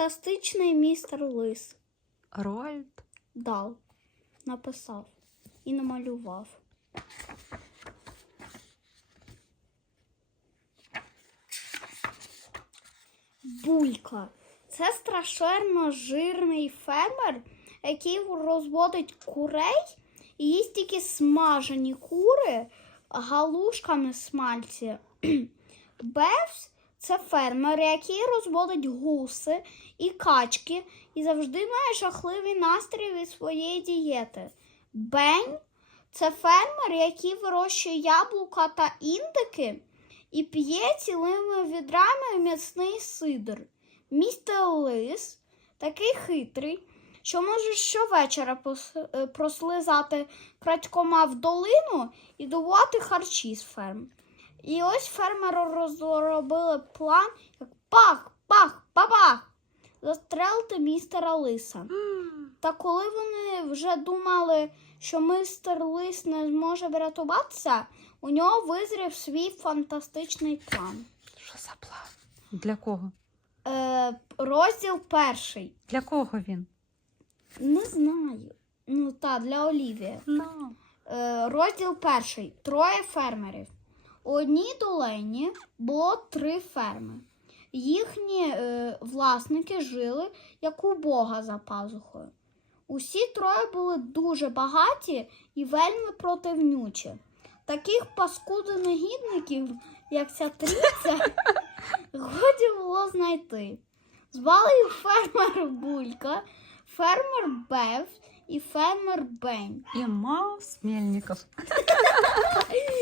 фантастичний містер Лис. Рольд. Дал. Написав і намалював. Булька. Це страшенно жирний фермер, який розводить курей і їсть тільки смажені кури галушками смальці. Бевс це фермер, який розводить гуси і качки і завжди має жахливий настрій від своєї дієти. Бень це фермер, який вирощує яблука та індики і п'є цілими відрами м'ясний сидр. Містер Лис такий хитрий, що може щовечора е, прослизати крадькома в долину і добувати харчі з ферм. І ось фермери розробили план, як пах, пах, бабах, застрелити містера Лиса. Та коли вони вже думали, що містер Лис не зможе врятуватися, у нього визрів свій фантастичний план. Що за план? Для кого? Е, розділ перший. Для кого він? Не знаю. Ну так, для Олівії. Ну. Е, розділ перший. Троє фермерів. У одній долині було три ферми. Їхні е, власники жили як у Бога за пазухою. Усі троє були дуже багаті і вельми противнючі. Таких паскудонегідників, як ця трійця, годі було знайти. Звали їх фермер Булька, фермер Бев і фермер Бень. І Маус Мельников.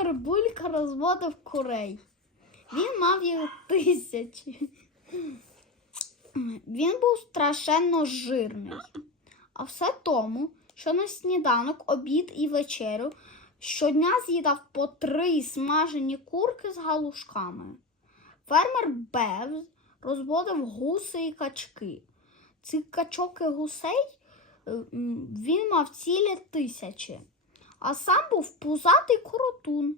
Фермер Булька розводив курей. Він мав їх тисячі. Він був страшенно жирний. А все тому, що на сніданок, обід і вечерю щодня з'їдав по три смажені курки з галушками. Фермер Бевз розводив гуси і качки. Ці качок і гусей він мав цілі тисячі а сам був пузатий коротун.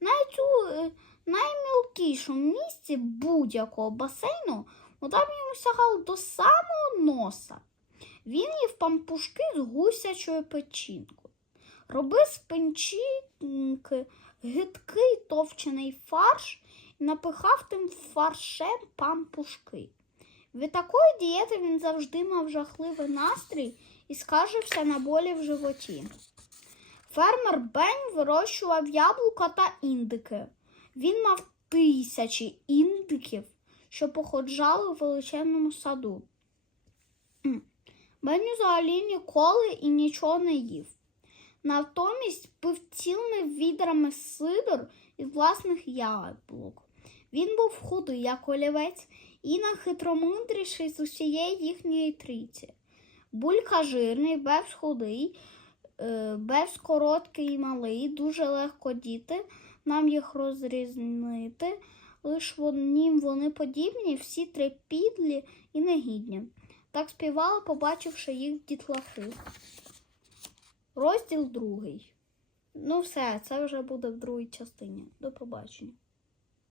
Навіть у е, наймілкішому місці будь-якого басейну вода в ньому сягала до самого носа. Він їв пампушки з гусячою печінкою. Робив з печінки гидкий товчений фарш і напихав тим фаршем пампушки. Від такої дієти він завжди мав жахливий настрій і скаржився на болі в животі. Фермер Бень вирощував яблука та індики. Він мав тисячі індиків, що походжали у величезному саду. Бень взагалі ніколи і нічого не їв. Натомість пив цілими відрами сидор із власних яблук. Він був худий, як олівець, і найхитромудріший з усієї їхньої трійці. Булька жирний, бевс худий, е, Бевс короткий і малий, дуже легко діти, нам їх розрізнити. Лиш ним вони подібні, всі три підлі і негідні. Так співали, побачивши їх дітлахи. Розділ другий. Ну, все, це вже буде в другій частині. До побачення.